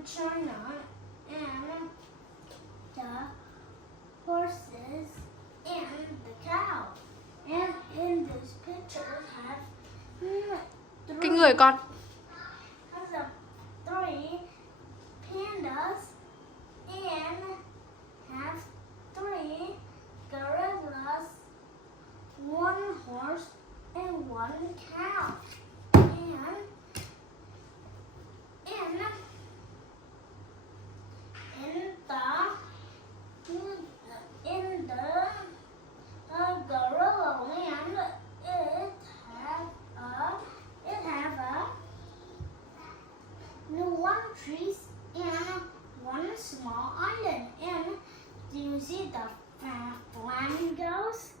and China, and the horses and the cow. And in this picture have Cái người con. three pandas and have three gorillas, one horse and one cow. And in the gorilla land, it have one tree and one small island. And do you see the flamingos?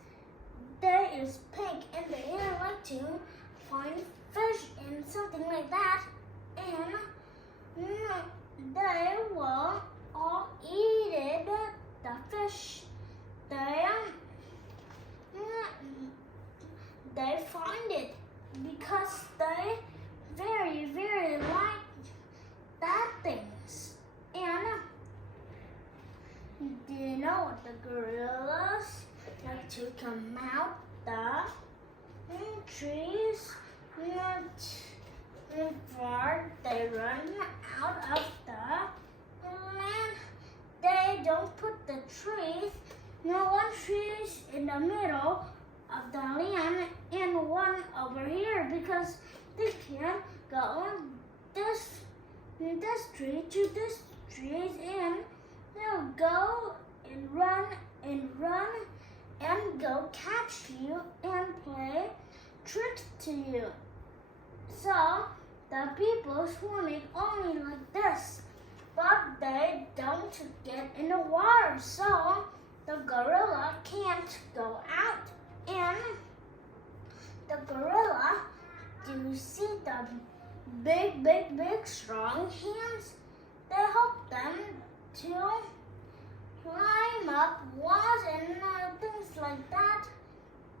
There is pink, and they like to find fish and something like that. And they will all eat it, the fish. They find it because they very, very like that things. And do you know what the gorillas like to come out the trees? Before they run out of the land, they don't put the trees. One tree is in the middle of the land and one over here because they can't go this tree to this tree, and they'll go and run and go catch you and play tricks to you. So the people swimming only like this, but they don't get in the water, so the gorilla can't go out. And the gorilla, do you see the big, big, big, strong hands? They help them to climb up walls and things like that,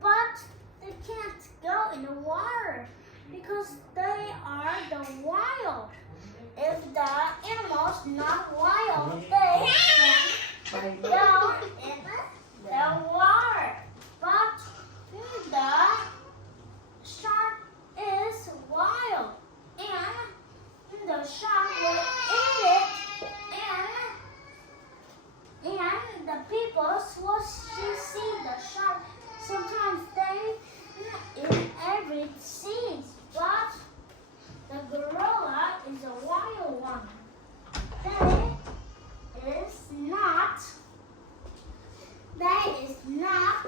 but they can't go in the water because they are the wild. If the animals not wild, they can't go in the water. But the shark is wild, and the shark will eat it, and the people will see the shark. Sometimes they eat every seed, but the gorilla is a wild one. That is not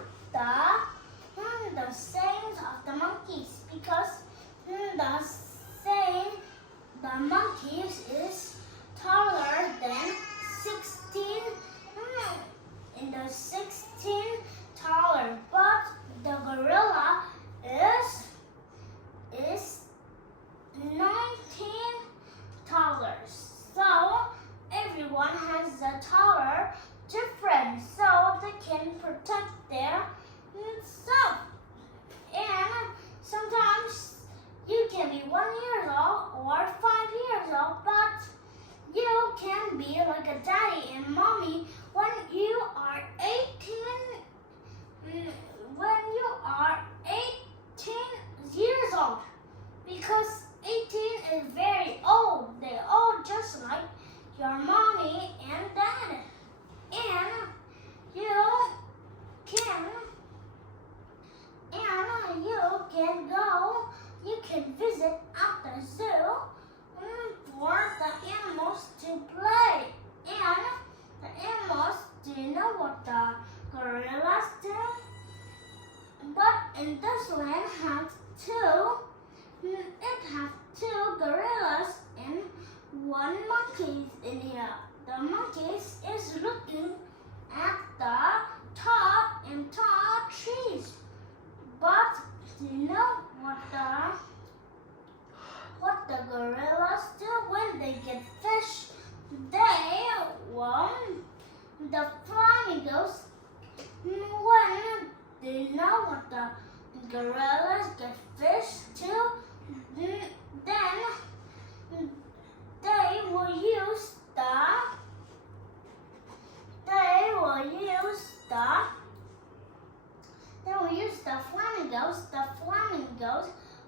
the same of the monkeys, because the monkeys is taller than 16 in the 16 taller, but the gorilla is 19 taller. So everyone has a taller difference, so they can protect their self. And sometimes you can be 1 year old or 5 years old, but you can be like a daddy and mommy when you are 18. When you are 18 years old, because 18 is very old. They all just like your mommy and dad. And you can visit at the zoo for the animals to play. And the animals, do you know what the gorillas do? But in this land it has two gorillas and one monkey in here. The monkey is looking at the tall trees. But do you know what the gorillas do when they get fish? The flamingos, when do you know what the gorillas get fish too? Then they will will use the flamingos. The flamingos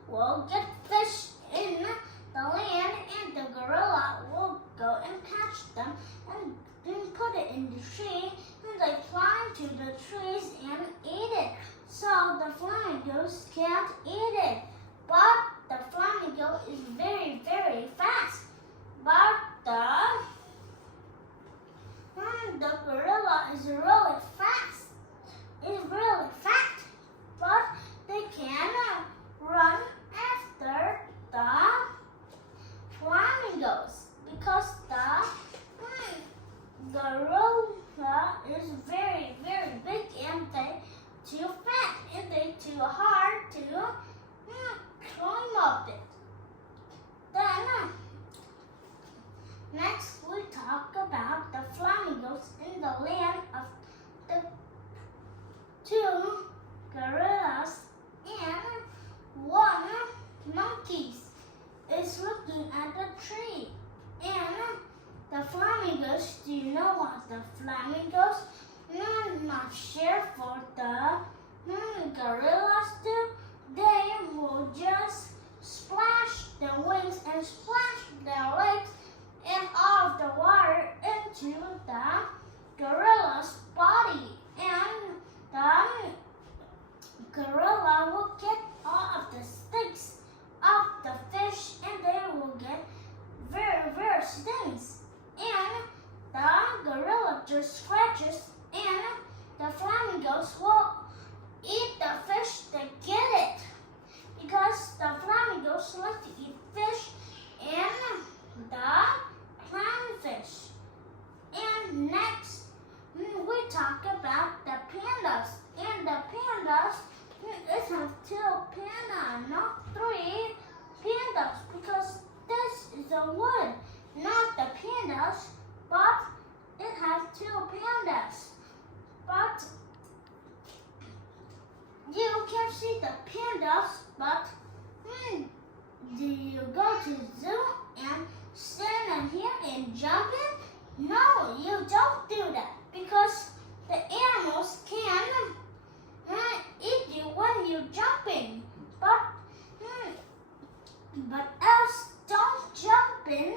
will get fish in the land, and the gorilla will go and catch them and then put it in the tree, and they climb to the trees and eat it. So the flamingos can't eat it. But the flamingo is very, very fast. But the gorilla is really fast. It's really fast. But they cannot run after the flamingos because the gorilla is very, very big, and they too fat, and they too hard to climb up it. Then next we talk about the flamingos in the land of the two gorillas and one monkey is looking at the tree. And the flamingos, do you know what the flamingos not share for the gorillas do? They will just splash their wings and splash their legs and all of the water into the gorilla's body, and the gorilla will get all of the sticks of the fish, and they will get very, very stings. And the gorilla just scratches, and the flamingos will eat the fish to get it, because the flamingos like to eat fish and the clownfish. And next we talk about the pandas. And the pandas, it has two pandas, not three pandas, because this is a wood, not the pandas, but it has two pandas. But you can see the pandas, but do you go to zoo and stand in here and jump in? No, you don't do that, because the animals can eat you when you're jumping. But else don't jump in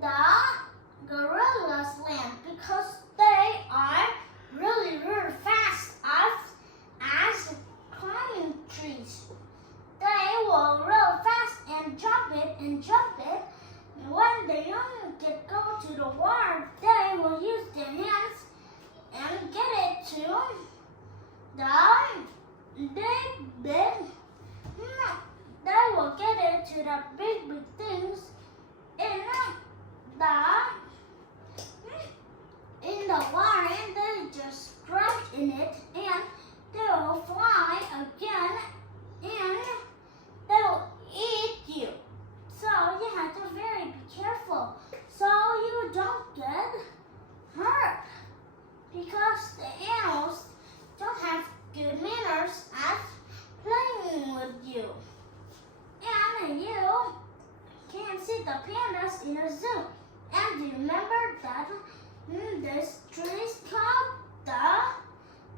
the gorilla's land, because they are really, really fast as climbing trees. They will real fast and jump it and jump it. And when they go to the water, they will use their hands and get it to the they will get it to the big, big things in the water, and they just scratch in it, and they will fly again, and they will eat you. So you have to very be careful so you don't get hurt, because the animals don't have good manners at playing with you. And you can see the pandas in a zoo. And do you remember that this tree is called the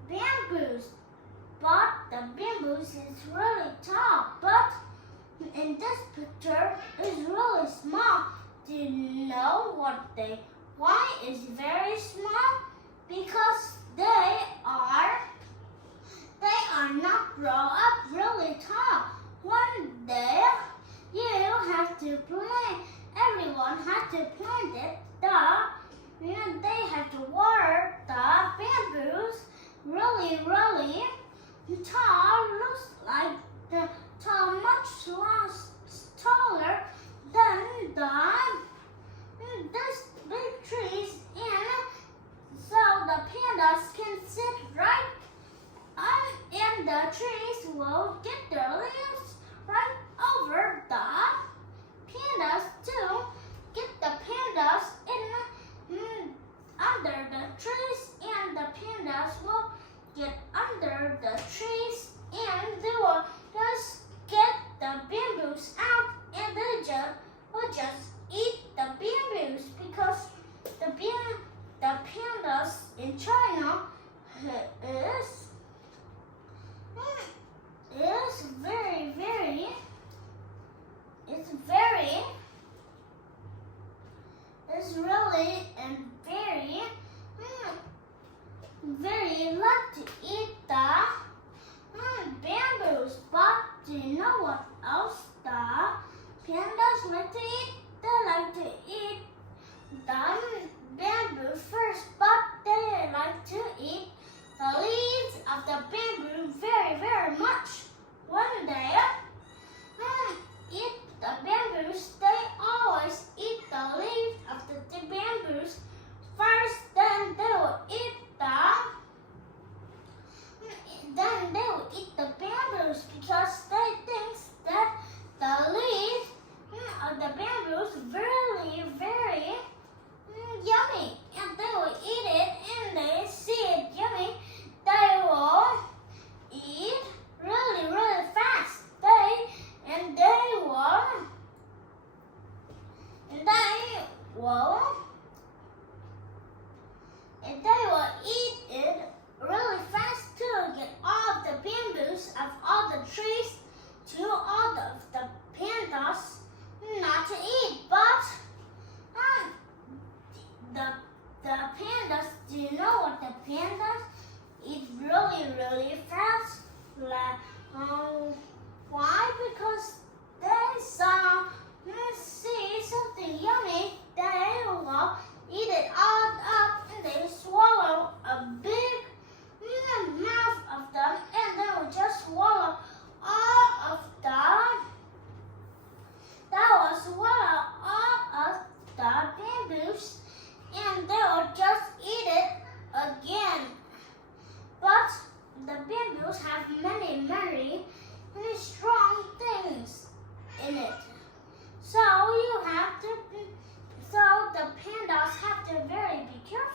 bamboos? But the bamboos is really tall, but in this picture is really small. Do you know why it's very small? Because they are not grow up really tall. One day you have to plant. Everyone has to plant it. They have to water the bamboos really, really tall. Looks like the tall, much taller than this big trees, and so the pandas can sit right and the trees will get their leaves right over the pandas to get the pandas under the trees, and the pandas will get under the trees, and they will just get the bamboos out, and they will just eat the bamboos. in China is very, very, it's very, it's really and very, very like to eat the bamboos. But do you know what else the pandas like to eat? They like to eat the bamboo first, but they like to eat the leaves of the bamboo very, very much. When they eat the bamboos, they always eat the leaves of the bamboos first. Then they will eat the bamboos because they think that the leaves of the bamboos really, very yummy, and they will eat it, and they see it yummy. They will eat really, really fast. They will eat it really fast to get all the bamboos of all the trees to all the pandas not to eat. But the pandas, do you know what the pandas eat really, really fast? Why? Because they see something yummy, they will eat it all up, and they swallow a big mouth of them, and they will just swallow all of the bamboos, and they will just eat it again. But the bamboos have many, many strong things in it. So the pandas have to very be careful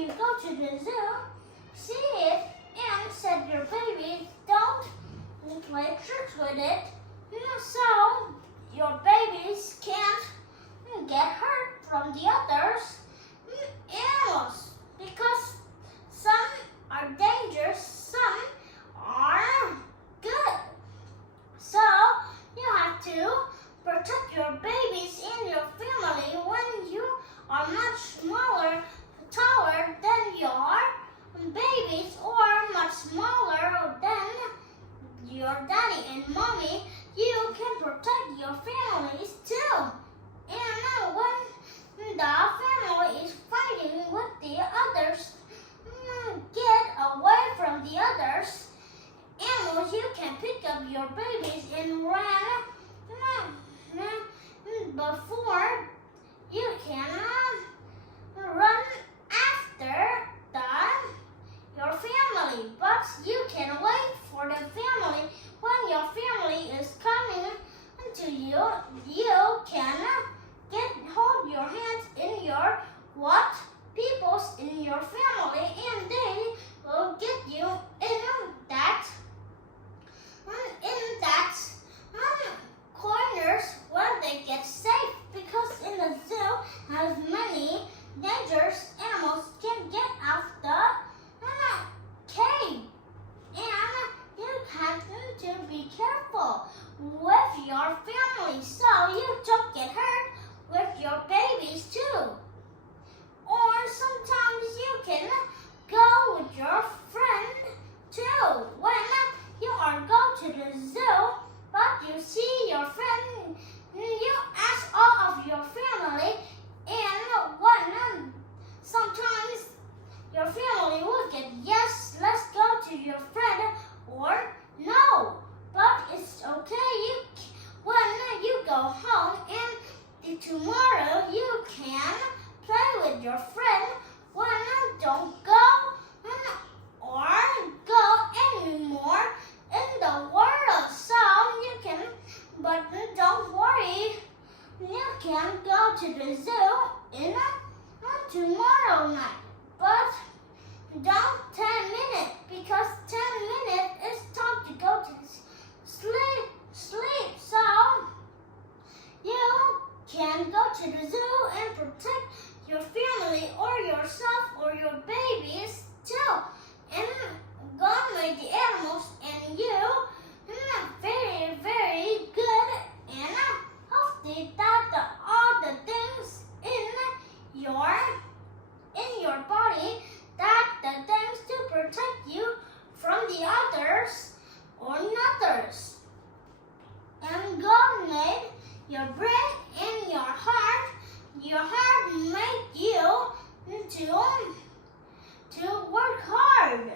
you go to the zoo, see it and said your baby don't play tricks with it, so your babies can't get hurt from the others animals, because some are dangerous, some are good. So you have to protect your babies and your family when you are much smaller, taller than your babies, or much smaller than your daddy and mommy. You can protect your families too. And when the family is fighting with the others, get away from the others animals, you can pick up your babies and run before you can run after your family. But you can wait for the family. When your family is coming to you, you can hold your hands in your peoples in your family, and they will get you in that corners where they get safe, because in the zoo has many dangerous animals can get out the cave, and you have to be careful with your family so you don't get hurt with your babies too. Or sometimes you can go with your friend too. When you are go to the zoo, but you see your friend, you ask all of your family, and when sometimes your family will get yes, let's go to your friend, or no, but it's okay. When you go home and tomorrow you can play with your friend. When don't go or go anymore in the world, so you can, but don't worry, you can go to the zoo in tomorrow night, but don't 10 minutes, because 10 minutes is time to go to sleep, so you can go to the zoo and protect your family or yourself or your babies too, and go with the animals, and you very, very good and healthy that all the things in your body, that the things to protect you from the others or others. And God made your brain and your heart. Your heart made you to work hard.